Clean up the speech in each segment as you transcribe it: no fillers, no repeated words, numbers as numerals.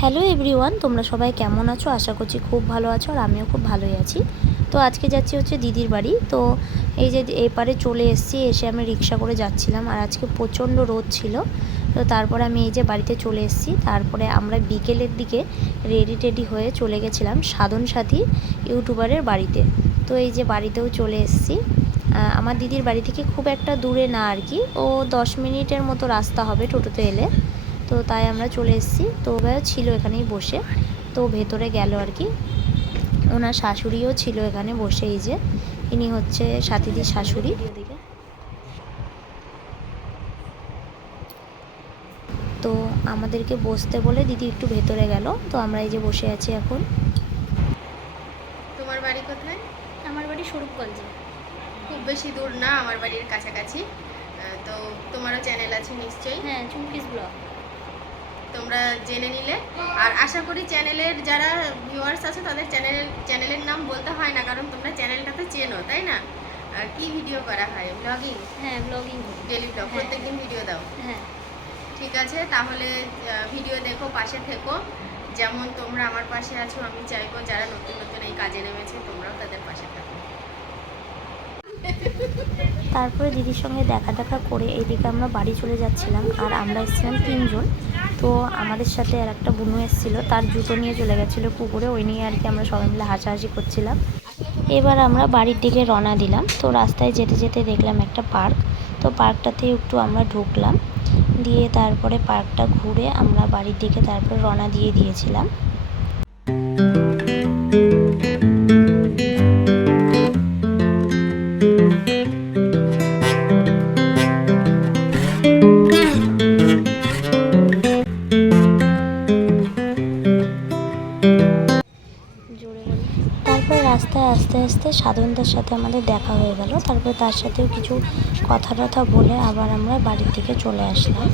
Hello everyone, তোমরা সবাই কেমন আছো? আশা করছি খুব ভালো আছো আর আমিও খুব ভালোই আছি। তো আজকে যাচ্ছি হচ্ছে দিদির বাড়ি। তো এই যে এপারে চলে এসেছি, এসে আমি রিক্সা করে যাচ্ছিলাম আর আজকে প্রচণ্ড রোদ ছিল। তো তারপরে আমি এই যে বাড়িতে চলে এসেছি। তারপরে আমরা বিকেলের দিকে রেডি হয়ে চলে গেছিলাম সাধন সাথী ইউটিউবারের বাড়িতে। তো এই যে বাড়িতেও চলে এসেছি। আমার দিদির বাড়ি থেকে খুব একটা দূরে না আর কি, ও 10 মিনিটের মতো রাস্তা হবে টোটোতে এলে। তো তাই আমরা চলে এসেছি। তো ওরা ছিল এখানেই বসে, তো ভেতরে গেল আর কি। ওনার শাশুড়িও ছিল এখানে বসে, এই যে ইনি হচ্ছে সাথীদির শাশুড়ি। তো আমাদেরকে বসতে বলে দিদি একটু ভেতরে গেল, তো আমরা এই যে বসে আছি এখন। তোমার বাড়ি কোথায়? আমার বাড়ি স্বরূপগঞ্জে। খুব বেশি দূর না, আমার বাড়ির কাছাকাছি। তো তোমারও চ্যানেল আছে নিশ্চয়ই? হ্যাঁ, চুমকিস ব্লগ। তোমরা জেনে নিলে। আর আশা করি চ্যানেলের যারা ভিউয়ার্স আছে তাদের চ্যানেলের নাম বলতে হয় না, কারণ তোমরা চ্যানেলটা তো চেনো, তাই না? আর কি ভিডিও করা হয়? ব্লগিং? হ্যাঁ, ব্লগিং। Daily blog? প্রত্যেকদিন ভিডিও দাও? হ্যাঁ। ঠিক আছে, তাহলে ভিডিও দেখো, পাশে থেকো। যেমন তোমরা আমার পাশে আছো, আমি চাইবো যারা নতুন নতুন এই কাজে নেমেছে তোমরাও তাদের পাশে থাকো। তারপরে দিদির সঙ্গে দেখা করে এইদিকে আমরা বাড়ি চলে যাচ্ছিলাম। আর আমরা এসেছিলাম 3 জন। তো আমাদের সাথে আর একটা বুনু এসেছিলো, তার জুতো নিয়ে চলে গেছিলো পুকুরে, ওই নিয়ে আর কি আমরা সবাই মিলে হাসাহাসি করছিলাম। এবার আমরা বাড়ির দিকে রওনা দিলাম। তো রাস্তায় যেতে যেতে দেখলাম একটা পার্ক। তো পার্কটাতে একটু আমরা ঢুকলাম, দিয়ে তারপরে পার্কটা ঘুরে আমরা বাড়ির দিকে তারপরে রওনা দিয়েছিলাম। তারপর রাস্তায় আস্তে আস্তে সাধনদার সাথে আমাদের দেখা হয়ে গেল। তারপর তার সাথেও কিছু কথা বলে আবার আমরা বাড়ির দিকে চলে আসলাম।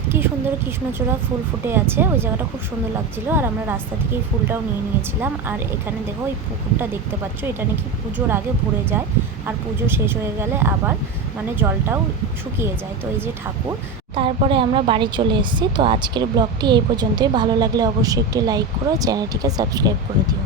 কি সুন্দর কৃষ্ণচূড়া ফুল ফুটে আছে, ওই জায়গাটা খুব সুন্দর লাগছিল। আর আমরা রাস্তা থেকে এই ফুলটাও নিয়েছিলাম। আর এখানে দেখো এই পুকুরটা দেখতে পাচ্ছ, এটা নাকি পুজোর আগে ভরে যায়, আর পুজো শেষ হয়ে গেলে আবার মানে জলটাও শুকিয়ে যায়। তো এই যে ঠাকুর। তারপরে আমরা বাড়ি চলে এসেছি। তো আজকের ব্লগটি এই পর্যন্তই। ভালো লাগলে অবশ্যই একটি লাইক করো, চ্যানেলটিকে সাবস্ক্রাইব করে দিও।